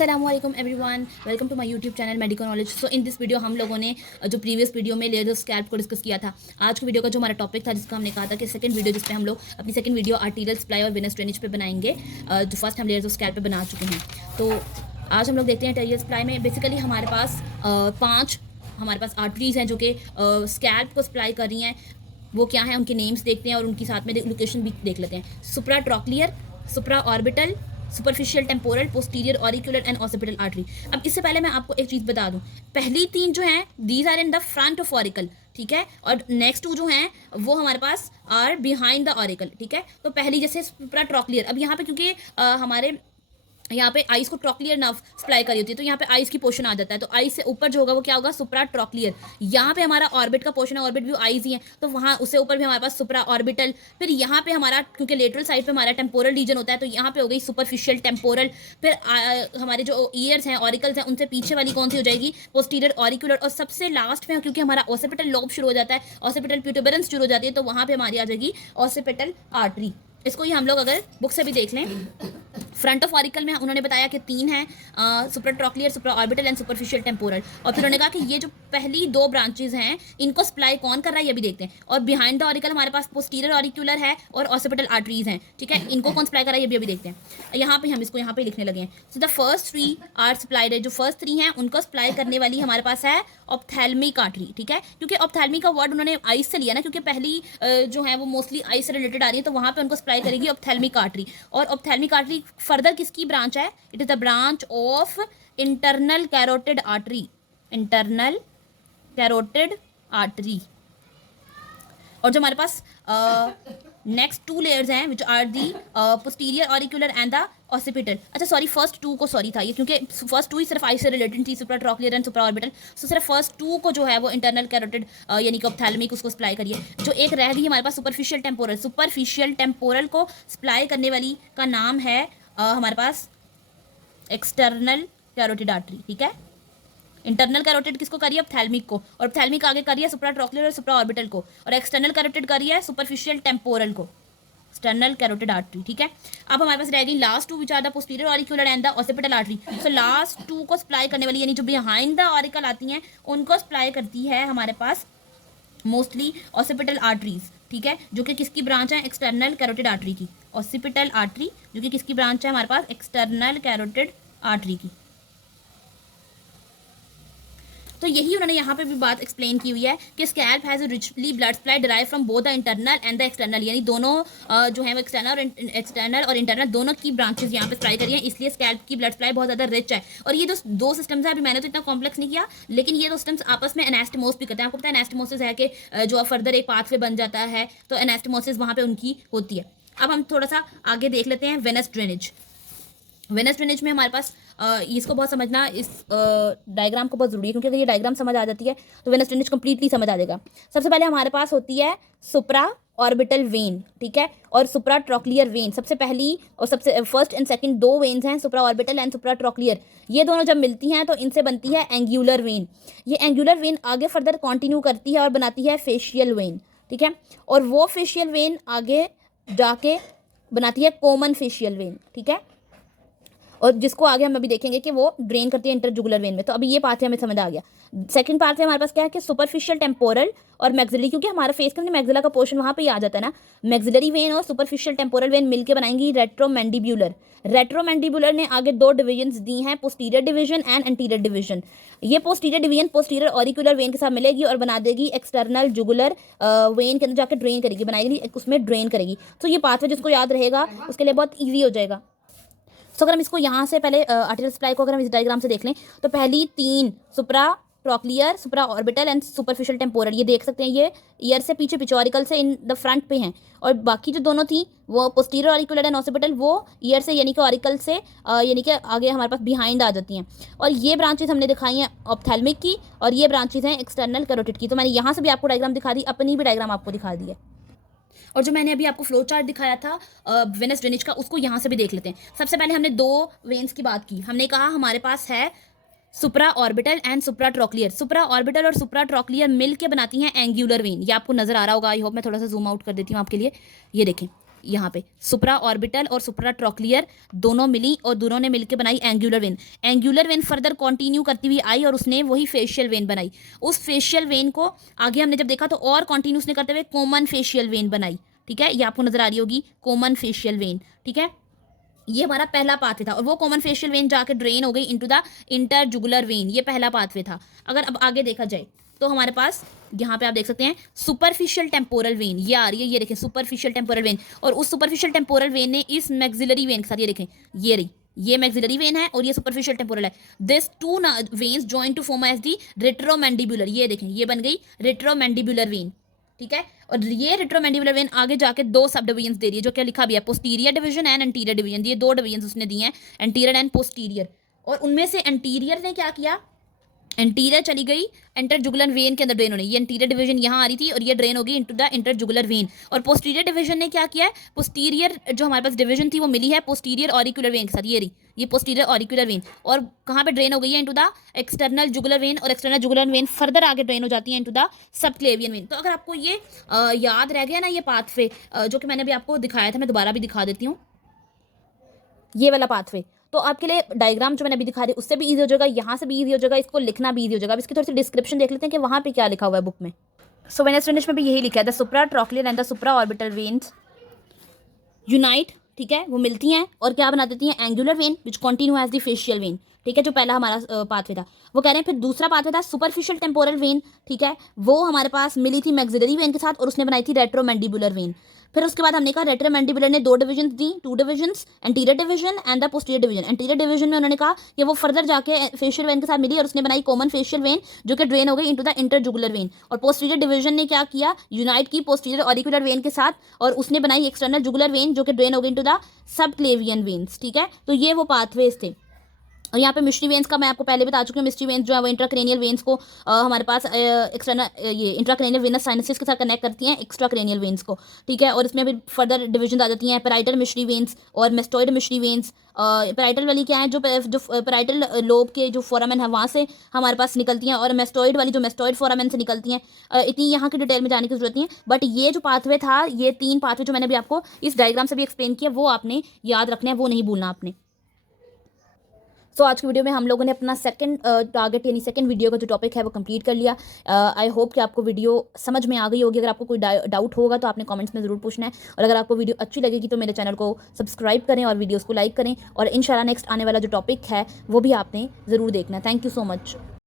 अस्सलामुअलैकुम everyone, welcome to my YouTube channel Medico Knowledge. So in this video हम लोगों ने जो प्रीवियस वीडियो में लेयर स्कैल्प को डिस्कस किया था, आज की वीडियो का जो हमारा टॉपिक था, जिसका हमने कहा था कि सेकंड वीडियो, जिस पे हम लोग अपनी सेकंड वीडियो आर्टीरियल सप्लाई और वेनस ड्रेनेज पे बनाएंगे, जो फर्स्ट हम लेयर स्कैल्प पे बना चुके हैं। तो आज हम लोग देखते हैं आर्टीरियल सप्लाई में बेसिकली हमारे पास पाँच आर्टरीज हैं जो कि स्कैल्प को सप्लाई कर रही हैं। वो क्या है, उनके नेम्स देखते हैं और उनकी साथ में लोकेशन भी देख लेते हैं। Supra trochlear, supra orbital, superficial temporal, posterior auricular and occipital artery. अब इससे पहले मैं आपको एक चीज़ बता दूं, पहली तीन जो हैं these are in the front of auricle, ठीक है, और नेक्स्ट टू जो हैं वो हमारे पास आर बिहाइंड द ऑरिकल, ठीक है। तो पहली जैसे सुप्रा ट्रॉक्लियर, अब यहाँ पे क्योंकि हमारे यहाँ पे आइस को ट्रॉक्लियर नर्व सप्लाई करी होती है, तो यहाँ पे आइस की पोर्शन आ जाता है, तो आइस से ऊपर जो होगा वो क्या होगा, सुप्रा ट्रॉक्लियर। यहाँ पे हमारा ऑर्बिट का पोर्शन है, ऑर्बिट व्यू आइस ही है, तो वहाँ उससे ऊपर भी हमारे पास सुप्रा ऑर्बिटल। फिर यहाँ पे हमारा क्योंकि लेटरल साइड पे हमारा टेम्पोरल रीजन होता है, तो यहाँ पे हो गई सुपरफिशियल टेम्पोरल। फिर हमारे जो ईयर्स हैं, ऑरिकल्स हैं, उनसे पीछे वाली कौन सी हो जाएगी, पोस्टीरियर ऑरिकुलर। और सबसे लास्ट में क्योंकि हमारा ऑसिपिटल लोब शुरू हो जाता है, ऑसिपिटल प्यूटोबरेंस शुरू हो जाती है, तो वहाँ पे हमारी आ जाएगी ऑसिपिटल आर्टरी। इसको ही हम लोग अगर बुक से भी देख लें, फ्रंट ऑफ ऑरिकल में उन्होंने बताया कि तीन है, supra trochlear, supra orbital and superficial temporal. और फिर उन्होंने कहा कि ये जो पहली दो ब्रांचेज हैं, इनको सप्लाई कौन कर रहा है ये भी देखते हैं। और बिहाइंड द ऑरिकल हमारे पास पोस्टीरियर ऑरिकुलर है और ऑसिपिटल आर्टरीज हैं, ठीक है, इनको कौन सप्लाई कर रहा है ये भी अभी देखते हैं। यहाँ पे हम इसको यहाँ पे लिखने लगे हैं। So the first three are supplied, जो फर्स्ट थ्री हैं उनको सप्लाई करने वाली हमारे पास है ऑप्थेल्मिक आर्टरी, ठीक है। क्योंकि ऑप्थेल्मिक का वर्ड उन्होंने आइस से लिया ना, क्योंकि पहली जो है वो मोस्टली आइस से रिलेटेड आ रही है, तो वहाँ पे उनको सप्लाई करेगी ऑप्थेल्मिक आर्टरी। और ऑप्थेल्मिक आर्टरी फर्दर किसकी ब्रांच है, it is the branch of internal carotid artery, internal carotid artery. और जो हमारे पास नेक्स्ट टू लेयर्स हैं which are the posterior auricular and the occipital. अच्छा सॉरी, फर्स्ट टू को सॉरी था ये, क्योंकि फर्स्ट टू ही सिर्फ आइस से रिलेटेड थी, सुप्रा ट्रॉक्लियर एंड सुप्रा ऑर्बिटल। सो सिर्फ फर्स्ट टू को जो है वो इंटरनल कैरोटिड यानी कि ऑप्थेल्मिक उसको सप्लाई करिए। जो एक रह गई हमारे पास सुपरफिशियल टेम्पोरल, सुपरफिशियल टेम्पोरल को सप्लाई करने वाली का नाम है हमारे पास एक्सटर्नल कैरोटिड आर्टरी, ठीक है। इंटरनल कैरोटिड किसको करिए, ऑप्थेल्मिक को, और ऑप्थेल्मिक आगे करिए सुप्रा ट्रॉक्लियर और सुप्रा ऑर्बिटल को, और एक्सटर्नल कैरोटिड करिए सुपरफिशियल टेम्पोरल को, एक्सटर्नल कैरोटिड आर्टरी, ठीक है। अब हमारे पास रह गई last two which are the posterior auricular and the occipital artery. So last two को सप्लाई करने वाली यानी जो बिहाइंड द ऑरिकल आती हैं उनको सप्लाई करती है हमारे पास मोस्टली ऑसिपिटल आर्टरीज, ठीक है, जो कि किसकी ब्रांच है, एक्सटर्नल कैरोटिड आर्टरी की। ऑसिपिटल आर्टरी जो कि किसकी ब्रांच है हमारे पास, एक्सटर्नल कैरोटिड आर्टरी की। तो यही उन्होंने यहाँ पे भी बात एक्सप्लेन की हुई है कि scalp has richly blood supply derive from both the internal and the external, यानी दोनों जो है वो एक्सटर्नल और इंटरनल दोनों की ब्रांचेस यहाँ पे सप्लाई करी हैं, इसलिए स्कैल्प की ब्लड सप्लाई बहुत ज़्यादा रिच है। और ये जो दो सिस्टम्स है, अभी मैंने तो इतना कॉम्प्लेक्स नहीं किया, लेकिन ये दो सिस्टम्स आपस में एनास्टेमोस भी करते हैं। आपको पता है एनास्टेमोसिस है कि जो फर्दर एक पाथवे बन जाता है, तो एनास्टेमोसिस वहाँ पर उनकी होती है। अब हम थोड़ा सा आगे देख लेते हैं वेनस ड्रेनेज। वेनस ड्रेनेज में हमारे पास इसको बहुत समझना, इस डायग्राम को बहुत ज़रूरी है, क्योंकि अगर ये डायग्राम समझ आ जाती है तो वेनस ड्रेनेज कंप्लीटली समझ आ जाएगा। सबसे पहले हमारे पास होती है सुप्रा ऑर्बिटल वेन, ठीक है, और सुप्रा ट्रॉक्लियर वेन। सबसे पहली और सबसे फर्स्ट एंड सेकंड दो वेन्स हैं, सुप्रा ऑर्बिटल एंड सुप्रा ट्रॉक्लियर। ये दोनों जब मिलती हैं तो इनसे बनती है एंगुलर वेन। ये एंगुलर वेन आगे फर्दर कंटिन्यू करती है और बनाती है फेशियल वेन, ठीक है, और वो फेशियल वेन आगे जाके बनाती है कॉमन फेशियल वेन, ठीक है, और जिसको आगे हम अभी देखेंगे कि वो ड्रेन करती है इंटरजुगुलर वेन में। तो अभी ये पाथवे हमें समझ आ गया। सेकंड पाथवे हमारे पास क्या है कि सुपरफिशियल टेम्पोरल और मैक्सिलरी, क्योंकि हमारा फेस के अंदर मैक्सिला का पोर्शन वहाँ पे ही आ जाता है ना, मैक्सिलरी वेन और सुपरफिशियल टेम्पोरल वेन मिलकर बनाएंगी रेट्रोमैंडिब्यूलर। रेट्रोमैंडिब्यूलर ने आगे दो डिविजन्स दी हैं, posterior division and anterior division. ये posterior division posterior auricular vein के साथ मिलेगी और बना देगी एक्सटर्नल जुगुलर वेन के अंदर जाकर ड्रेन करेगी, बनाएगी उसमें ड्रेन करेगी। तो ये पाथवे जिसको याद रहेगा उसके लिए बहुत ईजी हो जाएगा। तो अगर हम इसको यहाँ से पहले आर्टेरियल सप्लाई को अगर हम इस डायग्राम से देख लें, तो पहली तीन supra trochlear, supra orbital and superficial temporal, ये देख सकते हैं, ये ईयर से पीछे ऑरिकल से इन द फ्रंट पे हैं। और बाकी जो दोनों थी वो पोस्टीरियर ऑरिकुलर एंड ऑसिपिटल, वो ईयर से यानी कि ऑरिकल से यानी कि आगे हमारे पास बिहाइंड आ जाती हैं। और ये ब्रांचेस हमने दिखाई हैं ऑप्थेल्मिक की, और ये ब्रांचेस हैं एक्सटर्नल कैरोटिड की। तो मैंने यहाँ से भी आपको डायग्राम दिखा दी, अपनी भी डायग्राम आपको दिखा दी है। और जो मैंने अभी आपको फ्लो चार्ट दिखाया था वेनस ड्रेनेज का, उसको यहाँ से भी देख लेते हैं। सबसे पहले हमने दो वेन्स की बात की, हमने कहा हमारे पास है supra orbital and supra trochlear. Supra orbital और सुप्रा ट्रॉक्लियर मिल के बनाती हैं एंगुलर वेन। ये आपको नजर आ रहा होगा, आई होप। मैं थोड़ा सा जूम आउट कर देती हूँ आपके लिए, ये देखें, यहाँ पे सुप्रा ऑर्बिटल और सुप्रा ट्रॉक्लियर दोनों मिली और दोनों ने मिलकर बनाई angular when. Angular when further continue करती हुई आई और उसने वही फेशियल वेन बनाई। उस फेशियल वेन को आगे हमने जब देखा तो और कंटिन्यू उसने करते हुए कॉमन फेशियल वेन बनाई। ठीक है, ये आपको नजर आ रही होगी कॉमन फेशियल वेन। ठीक है, ये हमारा पहला पाथवे था और वो कॉमन फेशियल वेन जाके ड्रेन हो गई इनटू द इंटरजुगुलर वेन। ये पहला पाथवे था। अगर अब आगे देखा जाए तो हमारे पास यहाँ पे आप देख सकते हैं सुपरफिशियल टेम्पोरल वेन, ये आ रही है, ये देखें सुपरफिशियल टेम्पोरल वेन। और उस सुपरफिशियल टेम्पोरल वेन ने इस मैक्सिलरी वेन के साथ, ये देखें ये रही, ये मैक्सिलरी वेन है और ये सुपरफिशियल टेम्पोरल है। This two veins join to form as the retromandibular, ये देखें ये बन गई रेट्रोमैंडिबुलर वेन। ठीक है, और ये रेट्रोमैंडिबुलर वेन आगे जाके दो सब डिवीजन दे रही है, जो क्या लिखा भी है posterior division and anterior division. ये दो डिवीजन उसने दिए हैं, एंटीरियर एंड पोस्टीरियर। और उनमें से एंटीरियर ने क्या किया, एंटीरियर चली गई इंटरजुगुलर वेन के अंदर ड्रेन होने। ये एंटीरियर डिवीजन यहाँ आ रही थी और ये ड्रेन हो गई इनटू द इंटरजुगुलर वेन। और पोस्टीरियर डिवीजन ने क्या किया है, पोस्टीरियर जो हमारे पास डिवीजन थी वो मिली है पोस्टीरियर ऑरिकुलर वेन के साथ, ये रही ये पोस्टीरियर ऑरिकुलर वेन। और कहाँ पे ड्रेन हो गई है, into the external jugular vein. और एक्सटर्नल जुगुलर वेन फर्दर आगे ड्रेन हो जाती है इनटू द सबक्लेवियन वेन। तो अगर आपको ये याद रह गया ना ये पाथवे जो कि मैंने अभी आपको दिखाया था, मैं दोबारा भी दिखा देती हूँ, ये वाला पाथवे, तो आपके लिए डायग्राम जो मैंने अभी दिखा दी उससे भी ईजी हो जाएगा, यहाँ से भी ईजी हो जाएगा, इसको लिखना भी ईजी हो जाएगा। अब इसकी थोड़ी सी डिस्क्रिप्शन देख लेते हैं कि वहाँ पे क्या लिखा हुआ है बुक में। सो वेनस फिनिश में भी यही लिखा है, the supra trochlear and the supra orbital veins unite. ठीक है, वो मिलती हैं और क्या बना देती हैं, angular vein which continue as the facial vein. ठीक है, जो पहला हमारा पाथवे था वो कह रहे हैं। फिर दूसरा पाथवे था सुपरफिशियल टेम्पोरल वेन। ठीक है, वो हमारे पास मिली थी मैक्सिलरी वेन के साथ और उसने बनाई थी रेट्रोमैंडिबुलर वेन। फिर उसके बाद हमने कहा रेट्रोमैंडिबुलर ने दो डिवीजन दी, two divisions, anterior division and the posterior division. Anterior division में उन्होंने कहा कि वो फर्दर जाके फेशियल वेन के साथ मिली और उसने बनाई कॉमन फेशियल वेन जो कि ड्रेन हो गई इनटू द इंटरजुगुलर वेन। और पोस्टीरियर डिवीजन ने क्या किया, यूनाइट की पोस्टीरियर ऑरिकुलर वेन के साथ और उसने बनाई एक्सटर्नल जुगुलर वेन जो कि ड्रेन हो गई इनटू द सबक्लेवियन वेन्स। ठीक है, तो ये वो पाथवेज थे। और यहाँ पे मिस्ट्री वेन्स का मैं आपको पहले बता चुकी हूँ। मिस्ट्री वेन्स जो है वो इंट्राक्रेनियल वेन्स को हमारे पास एक्सटर्नल ये इंट्राक्रेनियल वेनस साइनसेस के साथ कनेक्ट करती हैं एक्स्ट्राक्रेनियल वेन्स को। ठीक है, और इसमें भी फर्दर डिवीजन आ जाती हैं, पैराइटल मिस्ट्री वेन्स और मेस्टोइड मिस्ट्री वेन्स। पैराइटल वाली क्या है, जो पैराइटल लोब के जो फोरामेन है वहाँ से हमारे पास निकलती हैं, और मेस्टोइड वाली जो मेस्टोइड फोरामेन से निकलती हैं। इतनी यहाँ की डिटेल में जाने की जरूरत नहीं है, बट ये जो पाथवे था, ये तीन पाथवे जो मैंने भी आपको इस डायग्राम से भी एक्सप्लेन किया वो आपने याद रखना है, वो नहीं भूलना आपने। सो आज की वीडियो में हम लोगों ने अपना सेकंड टारगेट यानी सेकंड वीडियो का जो टॉपिक है वो कंप्लीट कर लिया। आई होप कि आपको वीडियो समझ में आ गई होगी। अगर आपको कोई डाउट होगा तो आपने कमेंट्स में ज़रूर पूछना है, और अगर आपको वीडियो अच्छी लगेगी तो मेरे चैनल को सब्सक्राइब करें और वीडियोज़ को लाइक करें, और इंशाल्लाह नेक्स्ट आने वाला जो टॉपिक है वो भी आपने ज़रूर देखना है। Thank you so much.